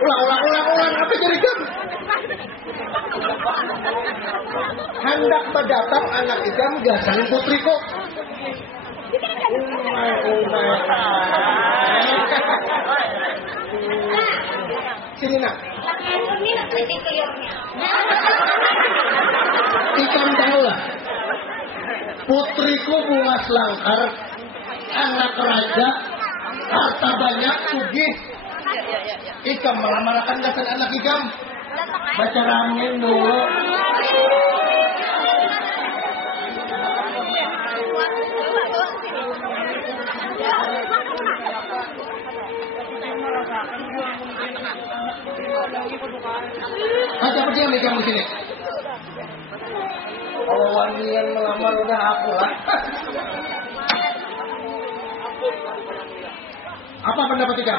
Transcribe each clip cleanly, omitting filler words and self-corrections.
Ulang, apa jadi kan? Hendak mendatang anak ikam gasan putriku. Sini nak. Ikam tahu lah. Putriku bunga selangkar, anak raja, harta banyak, sugih. Ikam melamarakan gasan anak ikam. Baca ramin dulu. Macam dia megang di sini. Oh, wangian melamar udah aku lah. Apa pendapat Ika?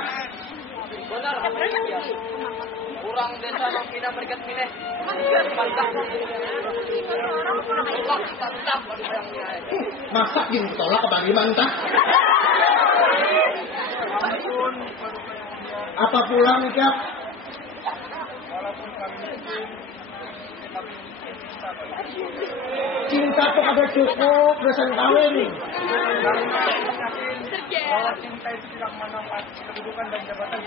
Benar, kurang desa yang pindah berikat pindah. Masak yang tolak bagi mantap. Apa pulang Ika? Cinta tuh ada cukup, dosen kawin. Bahwa cinta itu tidak menampak kedudukan dan jabatan.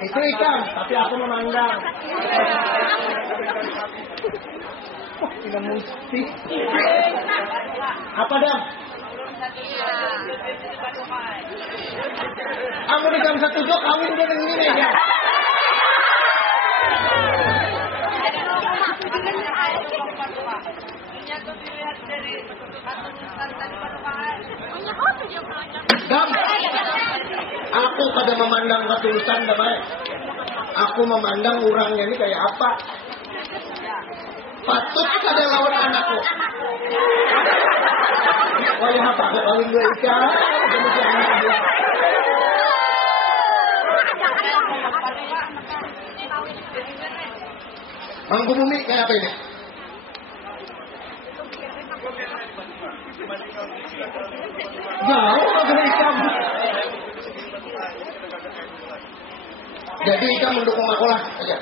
Itu ikan, tapi aku memandang. Oh, tidak mesti. Apa dong? Aku di jam 1 jok kawin dia dengan ini ya. Dam, aku pada memandang ketulusan damai. Aku memandang orangnya ini kayak apa. Patut pada lawan anakku. Wajah apa? Aku kawin dua ikan. Demikian dia. Mangku bumi kayak apa ini? Jauh dari ikan. Jadi ikan mendukung aku lah aja.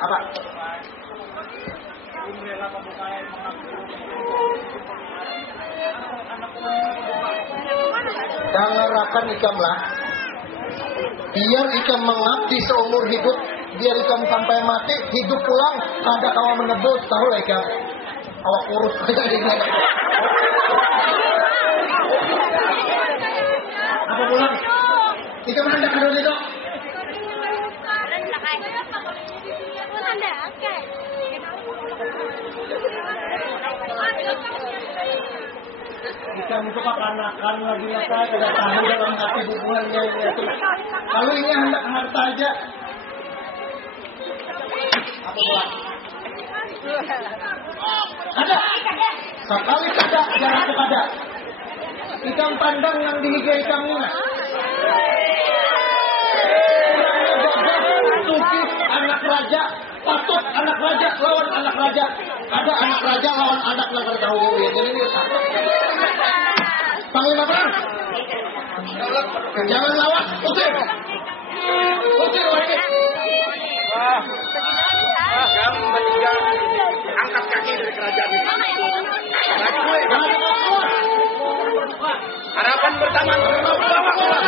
Apa? Jangan rakan ikam lah. Biar ikam mengabdi seumur hidup. Biar ikam sampai mati, hidup pulang, ada kawan menebus, tahu lah ikam. Awak urus aja ini. Apa pulang? Ikam hendak kado itu. Ikam itu kekanakan lagi apa? Tidak tahu dalam hati hubungannya itu. Kalau ini hendak harta aja. Apa pulang? Ada. Sekali ada, jangan aku ada. Ikam pandang yang diliga ikam ini. Suki anak raja, patut anak raja lawan anak raja. Ada anak raja lawan anak yang tahu ya. Jadi ini patut. Panglima perang. Jangan lawan, usir. Usir lagi. Wah. Kamu bertiga angkat kaki dari kerajaan ini. Harapan pertama bawa keluar.